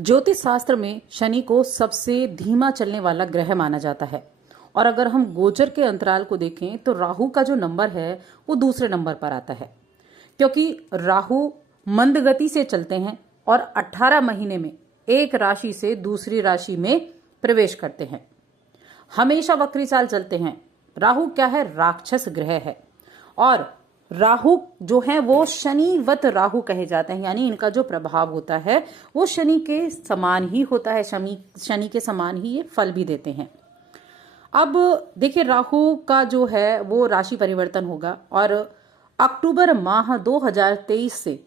ज्योतिष शास्त्र में शनि को सबसे धीमा चलने वाला ग्रह माना जाता है। और अगर हम गोचर के अंतराल को देखें तो राहु का जो नंबर है वो दूसरे नंबर पर आता है, क्योंकि राहु मंद गति से चलते हैं और 18 महीने में एक राशि से दूसरी राशि में प्रवेश करते हैं। हमेशा वक्री चाल चलते हैं। राहु क्या है? राक्षस ग्रह है। और राहु जो है वो शनिवत राहु कहे जाते हैं, यानी इनका जो प्रभाव होता है वो शनि के समान ही होता है। शनि के समान ही ये फल भी देते हैं। अब देखिए, राहु का जो है वो राशि परिवर्तन होगा और अक्टूबर माह 2023 से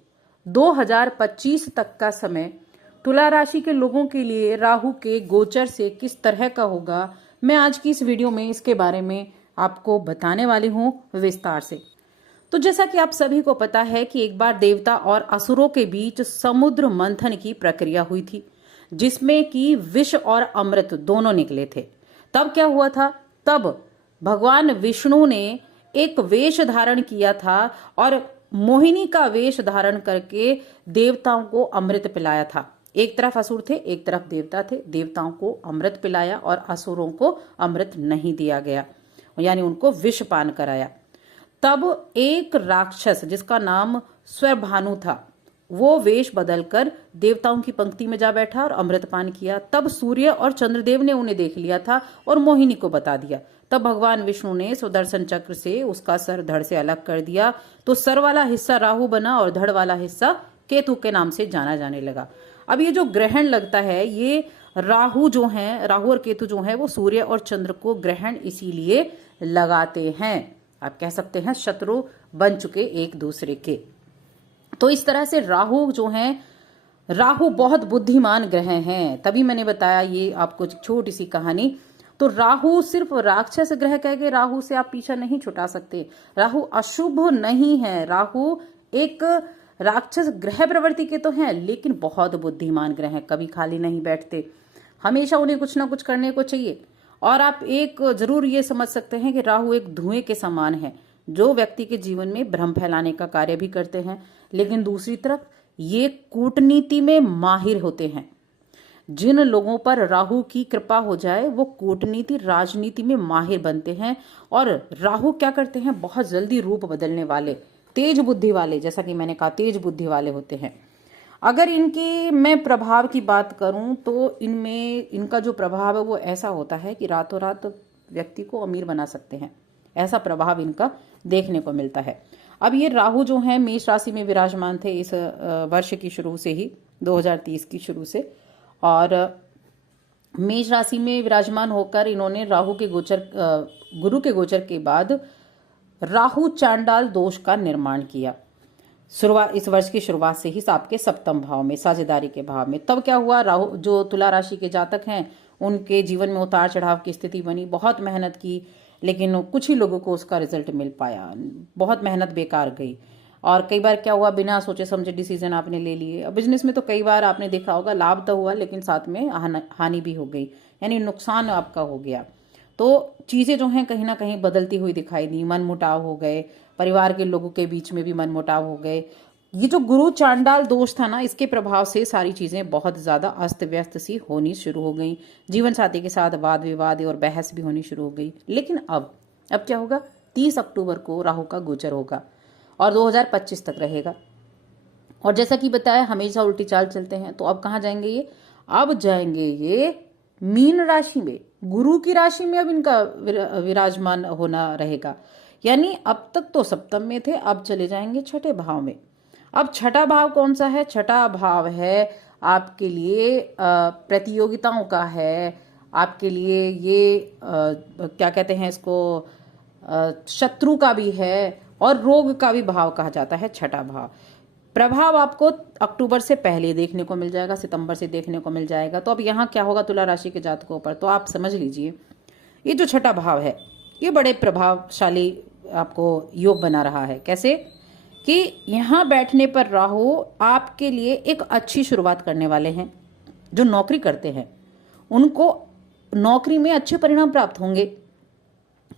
2025 तक का समय तुला राशि के लोगों के लिए राहु के गोचर से किस तरह का होगा, मैं आज की इस वीडियो में इसके बारे में आपको बताने वाली हूं विस्तार से। तो जैसा कि आप सभी को पता है कि एक बार देवता और असुरों के बीच समुद्र मंथन की प्रक्रिया हुई थी, जिसमें कि विष और अमृत दोनों निकले थे। तब क्या हुआ था? तब भगवान विष्णु ने एक वेश धारण किया था और मोहिनी का वेश धारण करके देवताओं को अमृत पिलाया था। एक तरफ असुर थे, एक तरफ देवता थे। देवताओं को अमृत पिलाया और असुरों को अमृत नहीं दिया गया, यानी उनको विष पान कराया। तब एक राक्षस जिसका नाम स्वरभानु था, वो वेश बदलकर देवताओं की पंक्ति में जा बैठा और अमृतपान किया। तब सूर्य और चंद्रदेव ने उन्हें देख लिया था और मोहिनी को बता दिया। तब भगवान विष्णु ने सुदर्शन चक्र से उसका सर धड़ से अलग कर दिया, तो सर वाला हिस्सा राहु बना और धड़ वाला हिस्सा केतु के नाम से जाना जाने लगा। अब ये जो ग्रहण लगता है, ये राहु और केतु जो है वो सूर्य और चंद्र को ग्रहण इसीलिए लगाते हैं। आप कह सकते हैं शत्रु बन चुके एक दूसरे के। तो इस तरह से राहु बहुत बुद्धिमान ग्रह हैं। तभी मैंने बताया ये आपको छोटी सी कहानी। तो राहु सिर्फ राक्षस ग्रह कह के राहु से आप पीछा नहीं छुटा सकते। राहु अशुभ नहीं है। राहु एक राक्षस ग्रह प्रवृत्ति के तो हैं, लेकिन बहुत बुद्धिमान ग्रह हैं। कभी खाली नहीं बैठते, हमेशा उन्हें कुछ ना कुछ करने को चाहिए। और आप एक जरूर ये समझ सकते हैं कि राहु एक धुएं के समान है, जो व्यक्ति के जीवन में भ्रम फैलाने का कार्य भी करते हैं। लेकिन दूसरी तरफ ये कूटनीति में माहिर होते हैं। जिन लोगों पर राहु की कृपा हो जाए वो कूटनीति राजनीति में माहिर बनते हैं। और राहु क्या करते हैं? बहुत जल्दी रूप बदलने वाले, तेज बुद्धि वाले, जैसा कि मैंने कहा तेज बुद्धि वाले होते हैं। अगर इनकी मैं प्रभाव की बात करूं तो इनका जो प्रभाव है वो ऐसा होता है कि रातों रात व्यक्ति को अमीर बना सकते हैं। ऐसा प्रभाव इनका देखने को मिलता है। अब ये राहु जो है मेष राशि में विराजमान थे इस वर्ष की शुरू से ही, 2030 की शुरू से। और मेष राशि में विराजमान होकर इन्होंने गुरु के गोचर के बाद राहु चांडाल दोष का निर्माण किया। इस वर्ष की शुरुआत से ही आपके सप्तम भाव में, साझेदारी के भाव में। तब क्या हुआ? राहु जो तुला राशि के जातक हैं उनके जीवन में उतार चढ़ाव की स्थिति बनी। बहुत मेहनत की, लेकिन कुछ ही लोगों को उसका रिजल्ट मिल पाया। बहुत मेहनत बेकार गई। और कई बार क्या हुआ, बिना सोचे समझे डिसीजन आपने ले लिए। बिजनेस में तो कई बार आपने देखा होगा, लाभ तो हुआ लेकिन साथ में हानि भी हो गई, यानी नुकसान आपका हो गया। तो चीजें जो हैं कहीं ना कहीं बदलती हुई दिखाई दी। मनमुटाव हो गए, परिवार के लोगों के बीच में भी मनमुटाव हो गए। ये जो गुरु चांडाल दोष था ना, इसके प्रभाव से सारी चीजें बहुत ज्यादा अस्त व्यस्त सी होनी शुरू हो गई। जीवन साथी के साथ वाद विवाद और बहस भी होनी शुरू हो गई। लेकिन अब क्या होगा? 30 अक्टूबर को राहु का गोचर होगा और 2025 तक रहेगा। और जैसा कि बताया, हमेशा उल्टी चाल चलते हैं। तो अब कहाँ जाएंगे ये? अब जाएंगे ये मीन राशि में, गुरु की राशि में अब इनका विराजमान होना रहेगा। यानी अब तक तो सप्तम में थे, अब चले जाएंगे छठे भाव में। अब छठा भाव कौन सा है? छठा भाव है आपके लिए प्रतियोगिताओं का है। आपके लिए ये क्या कहते हैं इसको, शत्रु का भी है और रोग का भी भाव कहा जाता है छठा भाव। प्रभाव आपको अक्टूबर से पहले देखने को मिल जाएगा, सितंबर से देखने को मिल जाएगा। तो अब यहाँ क्या होगा तुला राशि के जातकों पर, तो आप समझ लीजिए ये जो छठा भाव है ये बड़े प्रभावशाली आपको योग बना रहा है। कैसे कि यहाँ बैठने पर राहु आपके लिए एक अच्छी शुरुआत करने वाले हैं। जो नौकरी करते हैं उनको नौकरी में अच्छे परिणाम प्राप्त होंगे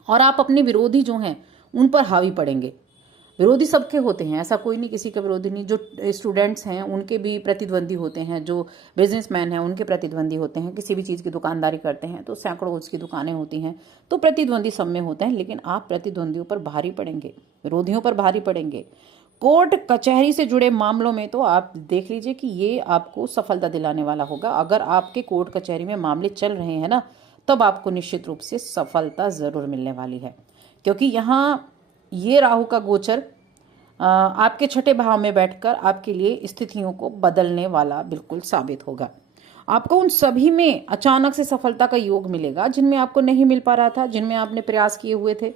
और आप अपने विरोधी जो हैं उन पर हावी पड़ेंगे। विरोधी सबके होते हैं, ऐसा कोई नहीं किसी का विरोधी नहीं। जो स्टूडेंट्स हैं उनके भी प्रतिद्वंदी होते हैं, जो बिजनेसमैन हैं उनके प्रतिद्वंदी होते हैं, किसी भी चीज़ की दुकानदारी करते हैं तो सैकड़ों उसकी दुकानें होती हैं, तो प्रतिद्वंदी सब में होते हैं। लेकिन आप प्रतिद्वंदियों पर भारी पड़ेंगे, विरोधियों पर भारी पड़ेंगे। कोर्ट कचहरी से जुड़े मामलों में तो आप देख लीजिए कि ये आपको सफलता दिलाने वाला होगा। अगर आपके कोर्ट कचहरी में मामले चल रहे हैं ना, तब आपको निश्चित रूप से सफलता जरूर मिलने वाली है, क्योंकि यहाँ ये राहु का गोचर आपके छठे भाव में बैठकर आपके लिए स्थितियों को बदलने वाला बिल्कुल साबित होगा। आपको उन सभी में अचानक से सफलता का योग मिलेगा जिनमें आपको नहीं मिल पा रहा था, जिनमें आपने प्रयास किए हुए थे।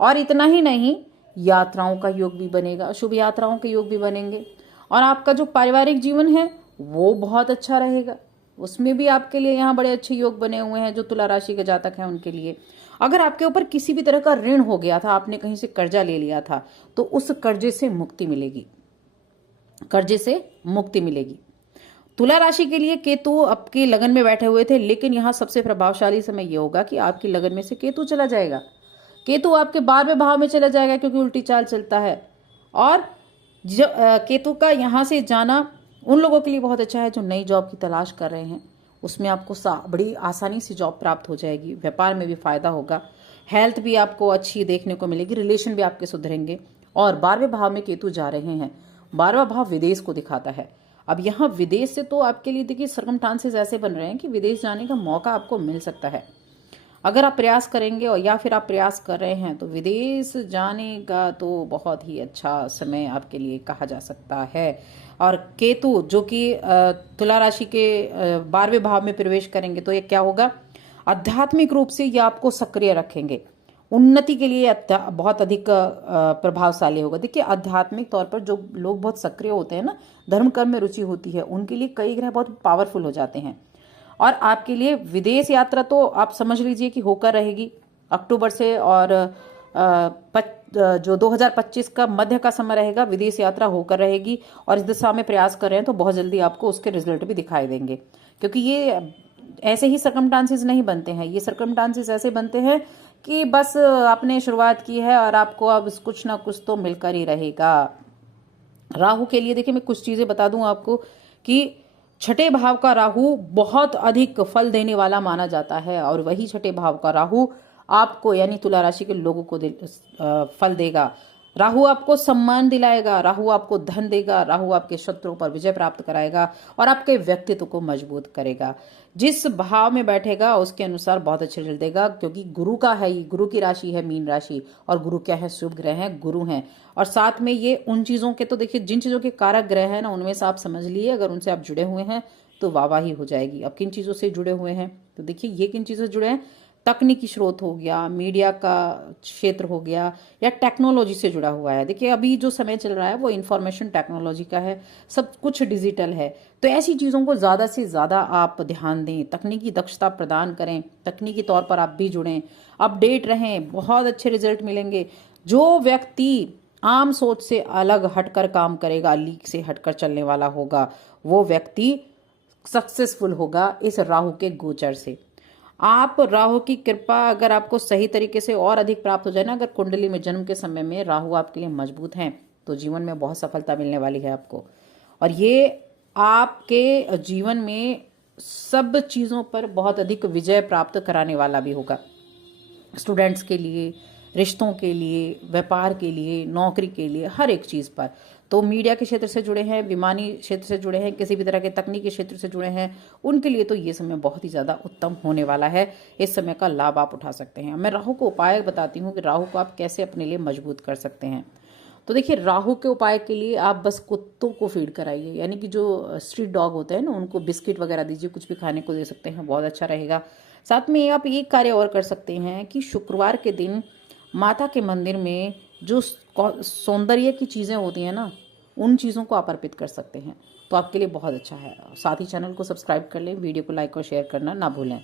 और इतना ही नहीं, यात्राओं का योग भी बनेगा, शुभ यात्राओं के योग भी बनेंगे। और आपका जो पारिवारिक जीवन है वो बहुत अच्छा रहेगा, उसमें भी आपके लिए यहाँ बड़े अच्छे योग बने हुए हैं। जो तुला राशि के जातक हैं उनके लिए, अगर आपके ऊपर किसी भी तरह का ऋण हो गया था, आपने कहीं से कर्जा ले लिया था, तो उस कर्जे से मुक्ति मिलेगी, कर्जे से मुक्ति मिलेगी। तुला राशि के लिए केतु आपके लगन में बैठे हुए थे, लेकिन यहाँ सबसे प्रभावशाली समय यह होगा कि आपकी लगन में से केतु चला जाएगा। केतु आपके 12वें भाव में चला जाएगा, क्योंकि उल्टी चाल चलता है। और केतु का यहाँ से जाना उन लोगों के लिए बहुत अच्छा है जो नई जॉब की तलाश कर रहे हैं, उसमें आपको बड़ी आसानी से जॉब प्राप्त हो जाएगी। व्यापार में भी फायदा होगा, हेल्थ भी आपको अच्छी देखने को मिलेगी, रिलेशन भी आपके सुधरेंगे। और 12वें भाव में केतु जा रहे हैं, 12वां भाव विदेश को दिखाता है। अब यहाँ विदेश से तो आपके लिए देखिए सर्कमस्टांसेस ऐसे बन रहे हैं कि विदेश जाने का मौका आपको मिल सकता है। अगर आप प्रयास करेंगे और या फिर आप प्रयास कर रहे हैं तो विदेश जाने का तो बहुत ही अच्छा समय आपके लिए कहा जा सकता है। और केतु जो कि तुला राशि के 12वें भाव में प्रवेश करेंगे, तो ये क्या होगा, आध्यात्मिक रूप से ये आपको सक्रिय रखेंगे, उन्नति के लिए बहुत अधिक प्रभावशाली होगा। देखिए आध्यात्मिक तौर पर जो लोग बहुत सक्रिय होते हैं ना, धर्म कर्म में रुचि होती है, उनके लिए कई ग्रह बहुत पावरफुल हो जाते हैं। और आपके लिए विदेश यात्रा तो आप समझ लीजिए कि होकर रहेगी अक्टूबर से। और जो 2025 का मध्य का समय रहेगा, विदेश यात्रा होकर रहेगी। और इस दिशा में प्रयास कर रहे हैं तो बहुत जल्दी आपको उसके रिजल्ट भी दिखाई देंगे, क्योंकि ये ऐसे ही सर्कमस्टांसेस नहीं बनते हैं। ये सर्कमस्टांसेस ऐसे बनते हैं कि बस आपने शुरुआत की है और आपको अब कुछ ना कुछ तो मिलकर ही रहेगा। राहु के लिए देखिए मैं कुछ चीजें बता दूं आपको कि छठे भाव का राहु बहुत अधिक फल देने वाला माना जाता है, और वही छठे भाव का राहु आपको यानी तुला राशि के लोगों को फल देगा। राहु आपको सम्मान दिलाएगा, राहु आपको धन देगा, राहु आपके शत्रुओं पर विजय प्राप्त कराएगा और आपके व्यक्तित्व को मजबूत करेगा। जिस भाव में बैठेगा उसके अनुसार बहुत अच्छे रिजल्ट देगा, क्योंकि गुरु का है, ये गुरु की राशि है मीन राशि, और गुरु क्या है, शुभ ग्रह है, गुरु हैं। और साथ में ये उन चीजों के, तो देखिए जिन चीजों के कारक ग्रह है ना, उनमें से आप समझ लिए, अगर उनसे आप जुड़े हुए हैं तो वाहवाही हो जाएगी। अब किन चीजों से जुड़े हुए हैं, तो देखिए ये किन चीजों से जुड़े हैं, तकनीकी स्रोत हो गया, मीडिया का क्षेत्र हो गया, या टेक्नोलॉजी से जुड़ा हुआ है। देखिए अभी जो समय चल रहा है वो इंफॉर्मेशन टेक्नोलॉजी का है, सब कुछ डिजिटल है, तो ऐसी चीज़ों को ज़्यादा से ज़्यादा आप ध्यान दें, तकनीकी दक्षता प्रदान करें, तकनीकी तौर पर आप भी जुड़ें, अपडेट रहें, बहुत अच्छे रिजल्ट मिलेंगे। जो व्यक्ति आम सोच से अलग हटकर काम करेगा, लीक से हटकर चलने वाला होगा, वो व्यक्ति सक्सेसफुल होगा इस राहु के गोचर से। आप राहु की कृपा अगर आपको सही तरीके से और अधिक प्राप्त हो जाए ना, अगर कुंडली में जन्म के समय में राहु आपके लिए मजबूत हैं, तो जीवन में बहुत सफलता मिलने वाली है आपको। और ये आपके जीवन में सब चीज़ों पर बहुत अधिक विजय प्राप्त कराने वाला भी होगा। स्टूडेंट्स के लिए, रिश्तों के लिए, व्यापार के लिए, नौकरी के लिए, हर एक चीज़ पर। तो मीडिया के क्षेत्र से जुड़े हैं, विमानी क्षेत्र से जुड़े हैं, किसी भी तरह के तकनीकी क्षेत्र से जुड़े हैं, उनके लिए तो ये समय बहुत ही ज़्यादा उत्तम होने वाला है। इस समय का लाभ आप उठा सकते हैं। मैं राहु को उपाय बताती हूँ कि राहु को आप कैसे अपने लिए मजबूत कर सकते हैं। तो देखिए राहु के उपाय के लिए आप बस कुत्तों को फीड कराइए, यानी कि जो स्ट्रीट डॉग होते हैं ना, उनको बिस्किट वगैरह दीजिए, कुछ भी खाने को दे सकते हैं, बहुत अच्छा रहेगा। साथ में आप एक कार्य और कर सकते हैं कि शुक्रवार के दिन माता के मंदिर में जो सौंदर्य की चीज़ें होती हैं ना, उन चीज़ों को आप अर्पित कर सकते हैं, तो आपके लिए बहुत अच्छा है। साथ ही चैनल को सब्सक्राइब कर लें, वीडियो को लाइक और शेयर करना ना भूलें।